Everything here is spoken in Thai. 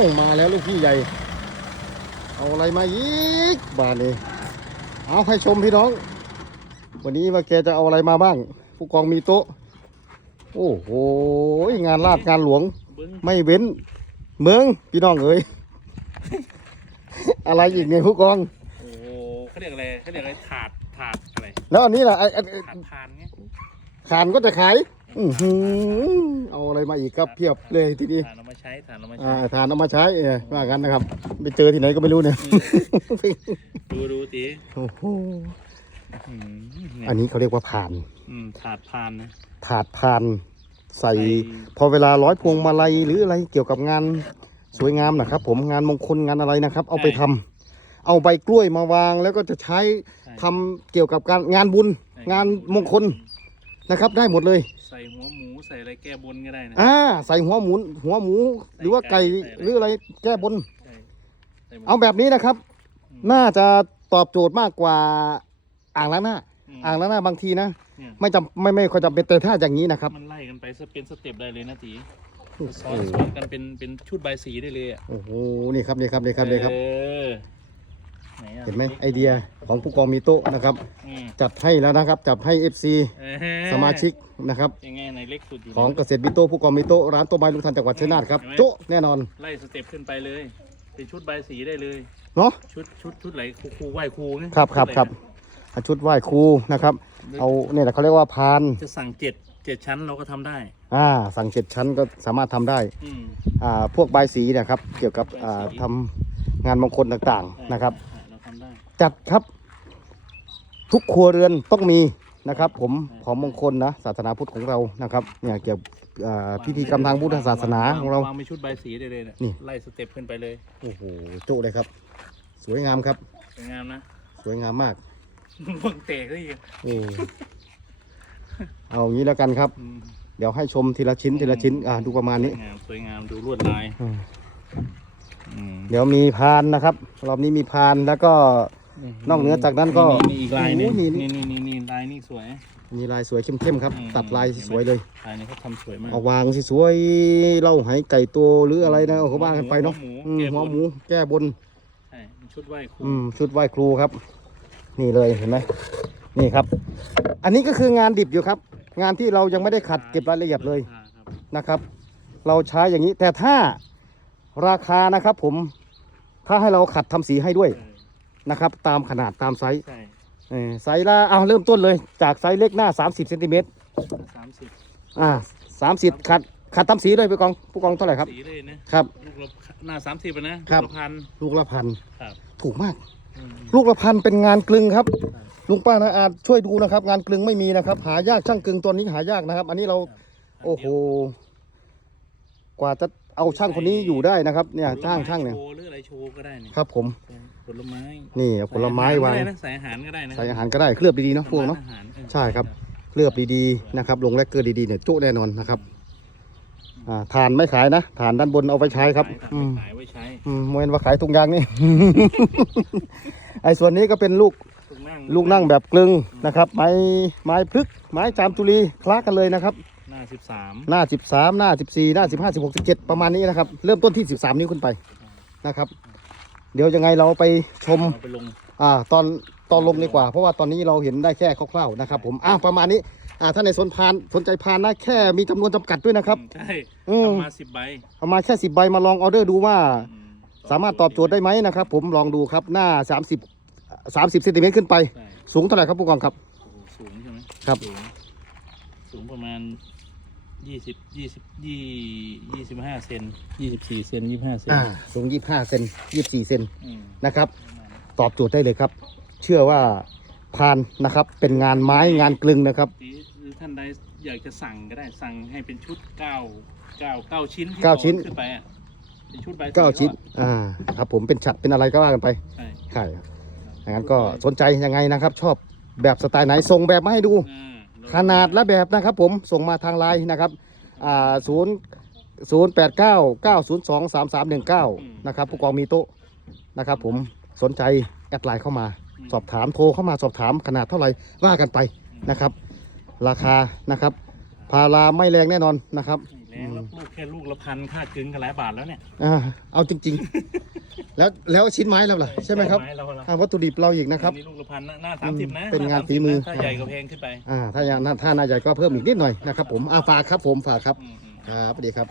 วมาแล้วลูกพี่ใหญ่ เอาอะไรมาอีกบาทเลยเอาให้ชมพี่น้อง วันนี้ว่าแกจะเอาอะไรมาบ้าง ผู้กองมีโต๊ะ โอ้โหงานลาดงานหลวงเบิ้งไม่เว้น เมืองพี่น้องเอ๋ยอะไรอีกเนี่ยผู้กองโอ้โหเขาเรียกอะไรเขาเรียกอะไรถาดถาดอะไรแล้วอันนี้ล่ะไอ้ไอ้ไอ้ถาดพานไงขานก็จะขาย อื้อหือเอาอะไรมาอีกครับเพียบเลยทีนี้ถาดเอามาใช้ถาดเอามาอ่าใช้ทานเอามาใช้เออว่ากันนะครับ ไปเจอที่ไหนก็ไม่รู้เนี่ย ดูดูตีโอ้โหอืมเนี่ยอันนี้เขาเรียกว่าผ่าน อืมถาดพานนะ ถาดผ่านใส่ ใส่ พอเวลาร้อยพวงมาลัยหรืออะไรเกี่ยวกับงานสวยงามนะครับ ผมงานมงคลงานอะไรนะครับ เอาไปทำเอาใบกล้วยมาวางแล้วก็จะใช้ใช่ทำเกี่ยวกับการงานบุญ งานมงคล นะครับ ได้หมดเลย ใส่หัวหมูใส่อะไรแก้บนก็ได้นะ อ่า ใส่หัวหมูหัวหมู หรือว่าไก่ใส่ไก่หรืออะไรแก้บน ใช่ใส่หมดเอาแบบนี้นะครับอืมน่าจะตอบโจทย์มากกว่าอ่างล้างหน้า ม อ่างล้างหน้าบางทีนะ เนี่ย ไม่จำไม่ไม่ค่อยจำเป็นแต่ถ้าอย่างนี้นะครับมันไล่กันไปสเป็นสเต็ปได้เลยนะตีโอ้ซ้อโหนซ้อนกันเป็นเป็นชุดใบายสีได้เลยอะโอ้โหนี่ครับนี่ครับนี่ครับนี่ครับ เออไหนอะ เห็นไหมไอเดียของผู้กองมีโต๊ะนะครับ อืมจัดให้แล้วนะครับ จัดให้ FC เออสมาชิกนะครับ ยังไงในเล็กสุดอยู่ของเกษตรบิโต้ผู้กองมีโต๊ะร้านโต๊ะไม้ลุงทันจังหวัดชัยนาทครับโจ๊ะแน่นอนไล่สเต็ปขึ้นไปเลยเป็นชุดใบายสีได้เลย เนาะชุดชุดชุดไหลครูครูไหว้ครูไงครับครับครับอะชุดไหว้ครูนะครับ เอาเนี่ยแหละเขาเรียกว่าพานจะสั่งเจ็ดเจ็ดชั้นเราก็ทำได้ อ่าสั่งเจ็ดชั้นก็สามารถทำได้ อืม อ่าพวกใบายสีเนะครับ เกี่ยวกับอ่าใบสีทำงานมงคลต่างๆนะครับ ใช่เราทำได้ จัดครับ ทุกครัวเรือนต้องมีนะครับ ผมของมงคลนะศาสนาพุทธของเรานะครับเนี่ยเกี่ยวอ่าพิธีกรรมทางพุทธศาสนาของเรา วางเป็นชุดใบายสีได้เลยเนี่ยนี่ ไล่สเต็ปขึ้นไปเลยโอ้โหโจ้เลยครับ สวยงามครับ สวยงามนะ สวยงามมากเบิ่งเตะก็อีกโอ้เอางี้แล้วกันครับ อืมเดี๋ยวให้ชมทีละชิ้นทีละชิ้นอ่าดูประมาณสวนี้ยงามสวยงามดูลวดลายอืมอืมเดี๋ยวมีพานนะครับ รอบนี้มีพานแล้วก็ นอกเหนือจากนั้นก็มีอีกลายหนึงโอ้โหมีนี่นี่นี่นี่ลายนี่สวย มีลายสวยเข้มๆครับ อืม ตัดลายสวยเลยลายนี้เขาทำสวยมาก เอาวางสวยๆเหล่าไหไก่ตัวหรืออะไรนะเอาเขาว่ากันไปเนาะหัวหมูอืมแก้บนหัวหมูแก้บน ใช่เป็นชุดไหว้ครูอืมชุดไหว้ครูครับ นี่เลยเห็นไหมนี่ครับ อันนี้ก็คืองานดิบอยู่ครับ งานที่เรายังไม่ได้ขัดเก็บรายละเอียดเลยอ่าครับนะครับ เราใช้อย่างนี้แต่ถ้าราคานะครับ ผมถ้าให้เราขัดทำสีให้ด้วย เออ นะครับ ตามขนาดตามไซส์ใช่เออไซส์ละเอาเริ่มต้นเลย จากไซส์เล็กหน้า 30เซนติเมตรสามสิบอ่าสามสิบขัดขัดทำสีเลยผู้กองผู้กองเท่าไหร่ครับสีเลยนะครับ ลูกละหน้าสามสิบนะครับลูกละพัน ลูกละพันครับ ถูกมาก อืม ลูกละพันเป็นงานกลึงครับลุงป้านะอาจช่วยดูนะครับ งานกลึงไม่มีนะครับ หายากช่างกลึงตัวนี้หายากนะครับ อันนี้เรา โอ้โหกว่าจะ เอาช่างคนนี้อยู่ได้นะครับ เนี่ยช่างช่างเนี่ยโชว์หรืออะไรโชว์ก็ได้เนี่ยครับ ผมผลไม้นี่เอาผลไม้วางใส่อาหารก็ได้นะใส่อาหารก็ได้เคลือบดีๆเนาะพวกเนาะอหรเออใช่ครับเคลือบดีๆนะครับ ลงแรกเกอร์ดีๆเนี่ยจุแน่นอนนะครับอ่าฐานไม่ขายนะฐานด้านบนเอาไปใช้ครับขายอืมขายไว้ใช้อืมเมนว่าขายถุงยางนี่ไอ้ส่วนนี้ก็เป็นลูกลูกนั่งลูกนั่งแบบกลึงนะครับ ไม้ไม้พฤกษ์ไม้จามจุลีคล้ากันเลยนะครับหน้าสิบสามหน้า 13 หน้า 14 หน้า 15 16 17 ประมาณนี้นะครับ เริ่มต้นที่ 13 นิ้วขึ้นไปนะครับ เดี๋ยวยังไงเราไปชม เอาไปลง อ่าตอนตอนลงดีกว่า เพราะว่าตอนนี้เราเห็นได้แค่คร่าวๆนะครับ ผมอ่าประมาณนี้อ่าถ้าในสนพานสนใจพานนะแค่มีจำนวนจำกัดด้วยนะครับ ใช่อืมเอามาสิบใบเอามาแค่10ใบมาลองออเดอร์ดูว่า อืมสามารถตอบโจทย์ได้ไหมนะครับ ผมลองดูครับหน้า 30 30เซนติเมตรขึ้นไป ใช่สูงเท่าไหร่ครับผู้กองครับ โอ้โหสูงใช่ไหมครับ สูงสูงประมาณ ยี่สิบยี่สิบยี่ยี่สิบห้าเซนยี่สิบสี่เซนยี่สิบห้าเซนอ่าสูง25เซน24เซนอืมนะครับ ตอบโจทย์ได้เลยครับ เชื่อว่าพานนะครับเป็นงานไม้งานกลึงนะครับ หรือหรือท่านใดอยากจะสั่งก็ได้สั่งให้เป็นชุดเก้าเก้าเก้าชิ้นที่เก้าชิ้น ต่อขึ้นไปอะเป็นชุดใบเก้าชิ้นอะอ่าครับผมเป็นฉัดเป็นอะไรก็ว่ากันไป ใช่ใช่ครับอย่างนั้นก็สนใจยังไงนะครับ ชอบแบบสไตล์ไหนส่งแบบมาให้ดูอ่า ขนาดและแบบนะครับผมส่งมาทางไลน์นะครับอ่าศูนย์ศูนย์แปดเก้าเก้าศูนย์สองสามสามหนึ่งเก้านะครับผู้กองมีโต๊ะนะครับผมสนใจแอดไลน์เข้ามาสอบถามโทรเข้ามาสอบถามขนาดเท่าไหร่ว่ากันไปนะครับ ราคานะครับพาราไม่แรงแน่นอนนะครับไม่แรแรงแล้วลูกแค่ลูกละพันค่ากึ่งก็หลายบาทแล้วเนี่ยอ่าเอาจริงๆ แล้วแล้วชิ้นไม้เราล่ะใช่ไหมครับไเราเราอ่าวัตถุดิบเราอีกนะครับอันี่ลูกละพันนะหน้าสามสิบนะเป็นงานหฝีมือ30ะถ้าใหญ่ก็แพงขึ้นไปอ่าถ้าอย่างนั้นถ้าน่าใหญ่ก็เพิ่มอีกนิดหน่อยนะครับผมอาฝากครับผมฝากครับอืมอืม ครับสวัสดีครับ